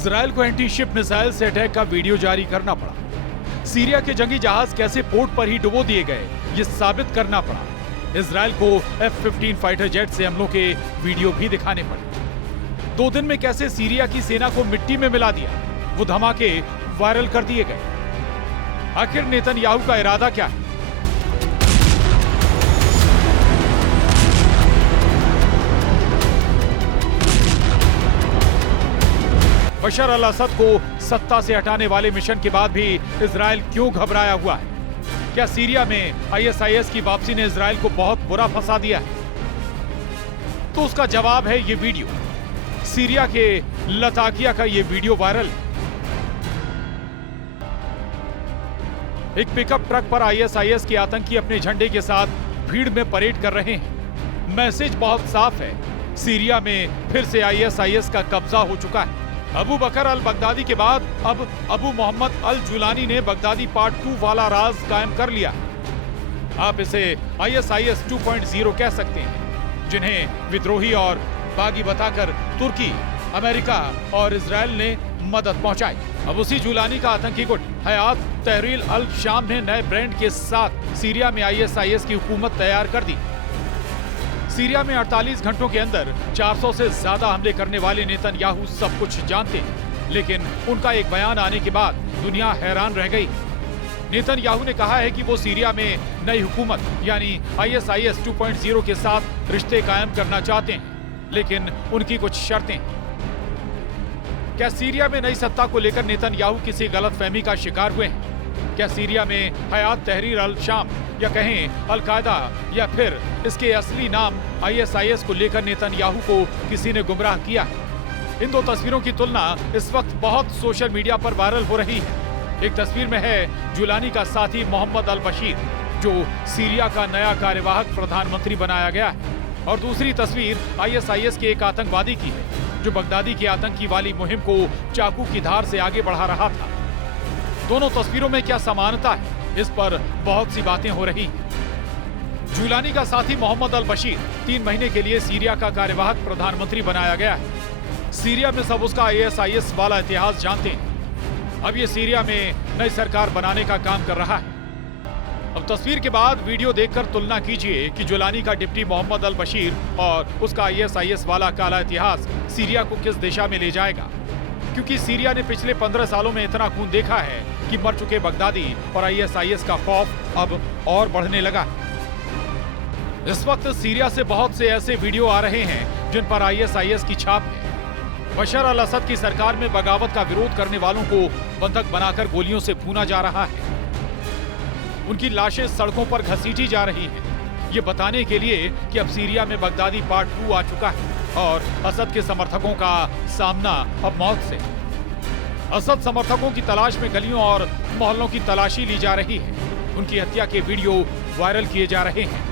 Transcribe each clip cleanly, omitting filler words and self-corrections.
Israel को anti ship missile से attack का वीडियो जारी करना पड़ा। सीरिया के जंगी जहाज कैसे पोर्ट पर ही डुबो दिए गए, ये साबित करना पड़ा। इजराइल को F-15 फाइटर जेट से हमलों के वीडियो भी दिखाने पड़े। 2 दिन में कैसे सीरिया की सेना को मिट्टी में मिला दिया, वो धमाके वायरल कर दिए गए। आखिर नेतन्याहू का इरादा क्या है? बशर अल असद को सत्ता से हटाने वाले मिशन के बाद भी इजराइल क्यों घबराया हुआ है? क्या सीरिया में ISIS की वापसी ने इजराइल को बहुत बुरा फंसा दिया है? तो उसका जवाब है ये वीडियो। सीरिया के लताकिया का ये वीडियो वायरल। एक पिकअप ट्रक पर ISIS के आतंकी अपने झंडे के साथ भीड़ में परेड कर रहे हैं। मैसेज बहुत साफ है, सीरिया में फिर से ISIS का कब्जा हो चुका है। अबू बकर अल बगदादी के बाद अब अबू मोहम्मद अल जुलानी ने बगदादी पार्ट 2 वाला राज कायम कर लिया। आप इसे ISIS 2.0 कह सकते हैं, जिन्हें विद्रोही और बागी बताकर तुर्की, अमेरिका और इजराइल ने मदद पहुंचाई। अब उसी जुलानी का आतंकी गुट हयात तहरीर अल शाम ने नए ब्रांड के साथ सीरिया में ISIS की हुकूमत तैयार कर दी। सीरिया में 48 घंटों के अंदर 400 से ज्यादा हमले करने वाले नेतन्याहू सब कुछ जानते हैं, लेकिन उनका एक बयान आने के बाद दुनिया हैरान रह गई। नेतन्याहू ने कहा है कि वो सीरिया में नई हुकूमत यानी ISIS 2.0 के साथ रिश्ते कायम करना चाहते हैं, लेकिन उनकी कुछ शर्तें। क्या सीरिया में नई सत्ता को लेकर नेतन्याहू किसी गलतफहमी का शिकार हुए हैं? क्या सीरिया में हयात तहरीर अल शाम या कहें अल कायदा या फिर इसके असली नाम ISIS को लेकर नेतन्याहू को किसी ने गुमराह किया? इन 2 तस्वीरों की तुलना इस वक्त बहुत सोशल मीडिया पर वायरल हो रही है। एक तस्वीर में है जुलानी का साथी मोहम्मद अल बशीर, जो सीरिया का नया कार्यवाहक प्रधानमंत्री बनाया गया है, और दूसरी तस्वीर ISIS के एक आतंकवादी की है, जो बगदादी की आतंकी वाली मुहिम को चाकू की धार से आगे बढ़ा रहा था। दोनों तस्वीरों में क्या समानता है, इस पर बहुत सी बातें हो रही हैं। जुलानी का साथी मोहम्मद अल बशीर 3 महीने के लिए सीरिया का कार्यवाहक प्रधानमंत्री बनाया गया है। सीरिया में सब उसका ISIS वाला इतिहास जानते हैं। अब ये सीरिया में नई सरकार बनाने का काम कर रहा है। अब तस्वीर के बाद वीडियो देखकर तुलना कीजिए कि जुलानी का डिप्टी मोहम्मद अल बशीर और उसका ISIS वाला काला इतिहास सीरिया को किस दिशा में ले जाएगा, क्योंकि सीरिया ने पिछले 15 सालों में इतना खून देखा है कि मर चुके बगदादी और ISIS का खौफ अब और बढ़ने लगा। इस वक्त सीरिया से बहुत से ऐसे वीडियो आ रहे हैं जिन पर ISIS की छाप है। बशर अल असद की सरकार में बगावत का विरोध करने वालों को बंधक बनाकर गोलियों से भूना जा रहा है। उनकी लाशें सड़कों पर घसीटी जा रही हैं, ये बताने के लिए कि अब सीरिया में बगदादी पार्ट 2 आ चुका है और असद के समर्थकों का सामना अब मौत से। असद समर्थकों की तलाश में गलियों और मोहल्लों की तलाशी ली जा रही है। उनकी हत्या के वीडियो वायरल किए जा रहे हैं।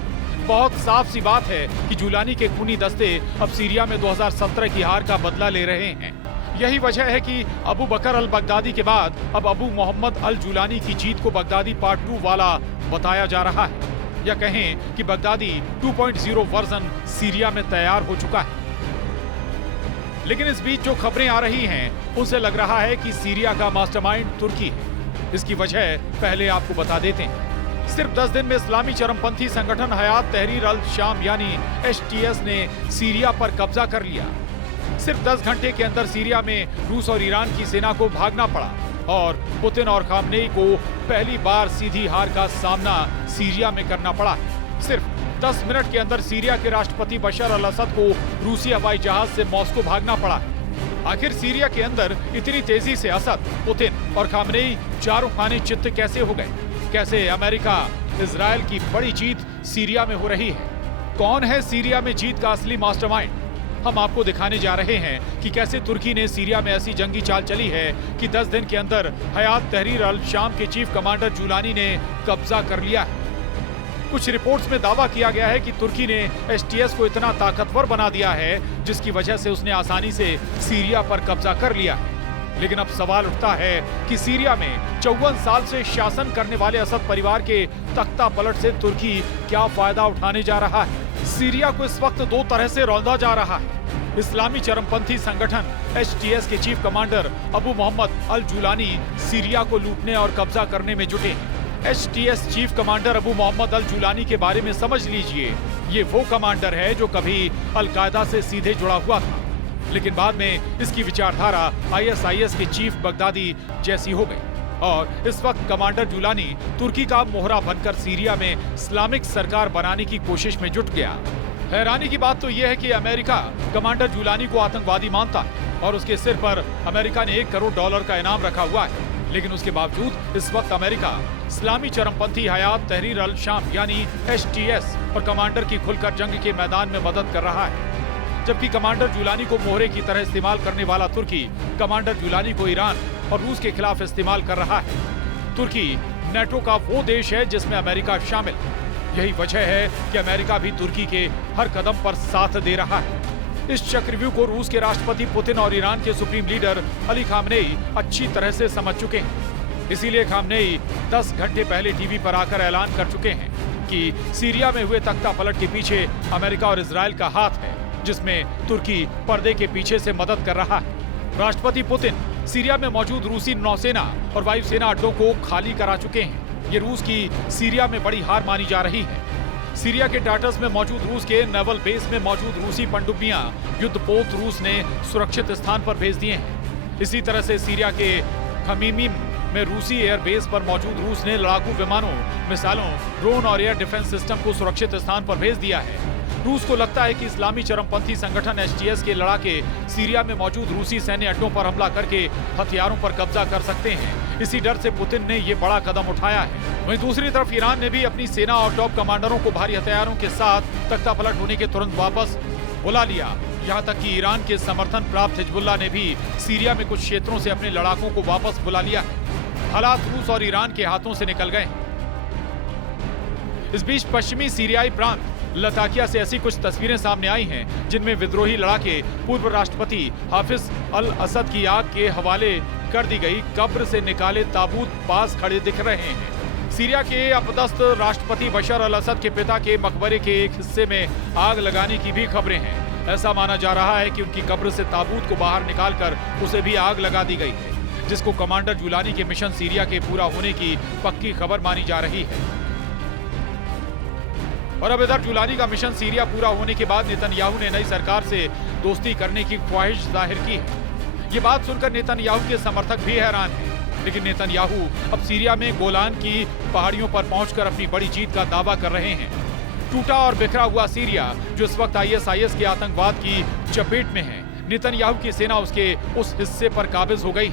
बहुत साफ सी बात है कि जुलानी के खूनी दस्ते अब सीरिया में 2017 की हार का बदला ले रहे हैं। यही वजह है कि अबू बकर अल बगदादी के बाद अब अबू मोहम्मद अल जुलानी की जीत को बगदादी पार्ट 2 वाला बताया जा रहा है, या कहें कि बगदादी 2.0 वर्जन सीरिया में तैयार हो चुका है। लेकिन इस बीच जो खबरें आ रही हैं, उनसे लग रहा है कि सीरिया का मास्टरमाइंड तुर्की है। इसकी वजह पहले आपको बता देते हैं। सिर्फ 10 दिन में इस्लामी चरमपंथी संगठन हयात तहरीर अल शाम यानी HTS ने सीरिया पर कब्जा कर लिया। सिर्फ 10 घंटे के अंदर सीरिया में रूस और ईरान की सेना को भागना पड़ा और पुतिन और खामनेई को पहली बार सीधी हार का सामना सीरिया में करना पड़ा। सिर्फ 10 मिनट के अंदर सीरिया के राष्ट्रपति बशर अल असद को रूसी हवाई जहाज से मॉस्को भागना पड़ा। आखिर सीरिया के अंदर इतनी तेजी से असद, पुतिन और खामनेई चारों खाने चित्त कैसे हो गए? कैसे अमेरिका, इजराइल की बड़ी जीत सीरिया में हो रही है? कौन है सीरिया में जीत का असली मास्टरमाइंड? हम आपको दिखाने जा रहे हैं कि कैसे तुर्की ने सीरिया में ऐसी जंगी चाल चली है कि 10 दिन के अंदर हयात तहरीर अल शाम के चीफ कमांडर जुलानी ने कब्जा कर लिया है। कुछ रिपोर्ट्स में दावा किया गया है कि तुर्की ने HTS को इतना ताकतवर बना दिया है जिसकी वजह से उसने आसानी से सीरिया पर कब्जा कर लिया है। लेकिन अब सवाल उठता है कि सीरिया में 54 साल से शासन करने वाले असद परिवार के तख्ता पलट से तुर्की क्या फायदा उठाने जा रहा है? सीरिया को इस वक्त 2 तरह से रौंदा जा रहा है। इस्लामी चरमपंथी संगठन HTS के chief commander Abu Mohammed al Julani Syria को लूटने और कब्जा करने में जुटे। HTS chief commander Abu Mohammed al Julani के बारे में समझ लीजिए, ये वो कमांडर है जो कभी अल-कायदा से सीधे जुड़ा हुआ था, लेकिन बाद में इसकी विचारधारा ISIS के चीफ बगदादी जैसी हो गई और इस वक्त कमांडर जुलानी तुर्की का मोहरा बनकर सीरिया में इस्लामिक सरकार बनाने की कोशिश में जुट गया। हैरानी की बात तो यह है कि अमेरिका कमांडर जुलानी को आतंकवादी मानता है और उसके सिर पर अमेरिका ने $1 करोड़ का इनाम रखा हुआ है, लेकिन उसके बावजूद इस वक्त अमेरिका इस्लामी चरमपंथी हयात तहरीर अल शाम यानी HTS और कमांडर की खुलकर जंग के मैदान में मदद कर रहा है। जबकि कमांडर जुलानी को मोहरे की तरह इस्तेमाल करने वाला तुर्की कमांडर जुलानी को ईरान और रूस के खिलाफ इस्तेमाल कर रहा है। तुर्की नेटो का वो देश है जिसमें अमेरिका शामिल है। यही वजह है कि अमेरिका भी तुर्की के हर कदम पर साथ दे रहा है। इस चक्रव्यूह को रूस के राष्ट्रपति पुतिन और ईरान के सुप्रीम लीडर अली खामनेई अच्छी तरह से समझ चुके हैं। इसीलिए खामनेई 10 घंटे पहले टीवी पर आकर ऐलान कर चुके हैं कि सीरिया में हुए तख्ता पलट के पीछे अमेरिका और इजराइल का हाथ है, जिसमें तुर्की पर्दे के पीछे से मदद कर रहा है। राष्ट्रपति पुतिन सीरिया में मौजूद रूसी नौसेना और वायुसेना अड्डों को खाली करा चुके हैं। ये रूस की सीरिया में बड़ी हार मानी जा रही है। सीरिया के टाटस में मौजूद रूस के नेवल बेस में मौजूद रूसी पनडुब्बियां युद्धपोत रूस ने सुरक्षित स्थान पर भेज दिए हैं। इसी तरह से सीरिया के खमीमी में रूसी एयर बेस पर मौजूद रूस ने लड़ाकू विमानों, मिसाइलों, ड्रोन और एयर डिफेंस सिस्टम को सुरक्षित स्थान पर भेज दिया है। रूस को लगता है कि इस्लामी चरमपंथी संगठन HTS के लड़ाके सीरिया में मौजूद रूसी सैन्य अड्डों पर हमला करके हथियारों पर कब्जा कर सकते हैं। इसी डर से पुतिन ने ये बड़ा कदम उठाया है। वहीं दूसरी तरफ ईरान ने भी अपनी सेना और टॉप कमांडरों को भारी हथियारों के साथ तख्तापलट होने के तुरंत वापस बुला लिया। यहाँ तक कि ईरान के समर्थन प्राप्त हिजबुल्लाह ने भी सीरिया में कुछ क्षेत्रों से अपने लड़ाकों को वापस बुला लिया है। हालात रूस और ईरान के हाथों से निकल गए। इस बीच पश्चिमी सीरियाई प्रांत लताकिया से ऐसी कुछ तस्वीरें सामने आई हैं जिनमें विद्रोही लड़ाके पूर्व राष्ट्रपति हाफिज अल असद की आग के हवाले कर दी गई कब्र से निकाले ताबूत पास खड़े दिख रहे हैं। सीरिया के अपदस्थ राष्ट्रपति बशर अल असद के पिता के मकबरे के एक हिस्से में आग लगाने की भी खबरें हैं। ऐसा माना जा रहा है कि उनकी कब्र से ताबूत को बाहर निकालकर उसे भी आग लगा दी गई है, जिसको कमांडर जुलानी के मिशन सीरिया के पूरा होने की पक्की खबर मानी जा रही है। और अब इधर जुलानी का मिशन सीरिया पूरा होने के बाद नेतन्याहू ने नई सरकार से दोस्ती करने की ख्वाहिश जाहिर की है। ये बात सुनकर नेतन्याहू के समर्थक भी हैरान हैं, लेकिन नेतन्याहू अब सीरिया में गोलान की पहाड़ियों पर पहुंचकर अपनी बड़ी जीत का दावा कर रहे हैं। टूटा और बिखरा हुआ सीरिया जो इस वक्त ISIS के आतंकवाद की चपेट में है, नेतन्याहू की सेना उसके उस हिस्से पर काबिज हो गई।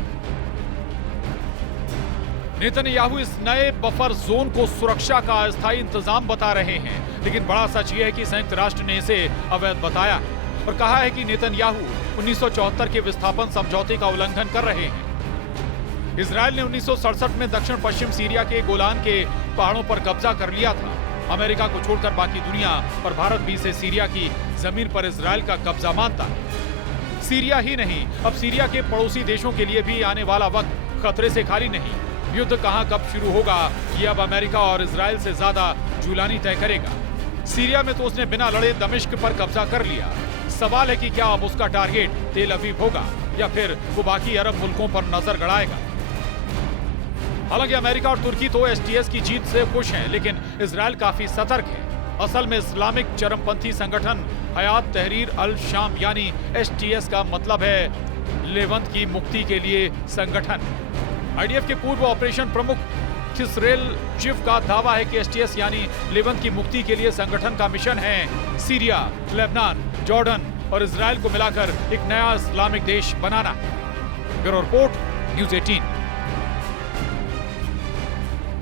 नेतन्याहू इस नए बफर जोन को सुरक्षा का अस्थायी इंतजाम बता रहे हैं, लेकिन बड़ा सच यह है कि संयुक्त राष्ट्र ने इसे अवैध बताया और कहा है कि नेतन्याहू 1974 के विस्थापन समझौते का उल्लंघन कर रहे हैं। इजराइल ने 1967 में दक्षिण पश्चिम सीरिया के गोलान के पहाड़ों पर कब्जा कर लिया था। अमेरिका को छोड़कर बाकी दुनिया और भारत भी इसे सीरिया की जमीन पर इजराइल का कब्जा मानता है। सीरिया ही नहीं, अब सीरिया के पड़ोसी देशों के लिए भी आने वाला वक्त खतरे से खाली नहीं। युद्ध कहां कब शुरू होगा ये अब अमेरिका और इजराइल से ज्यादा जुलानी तय करेगा। सीरिया में तो उसने बिना लड़े दमिश्क पर कब्जा कर लिया। सवाल है कि क्या अब उसका टारगेट तेल अवीव होगा या फिर वो बाकी अरब मुल्कों पर नजर गड़ाएगा। हालांकि अमेरिका और तुर्की तो HTS की जीत से खुश हैं, लेकिन इजराइल काफी सतर्क है। असल में इस्लामिक चरमपंथी संगठन हयात तहरीर अल शाम यानी HTS का मतलब है लेवंत की मुक्ति के लिए संगठन। IDF के पूर्व ऑपरेशन प्रमुख खिसरेल चिफ का दावा है कि HTS यानी लेवंत की मुक्ति के लिए संगठन का मिशन है सीरिया, लेबनान, जॉर्डन और इजराइल को मिलाकर एक नया इस्लामिक देश बनाना। Bureau report, news 18।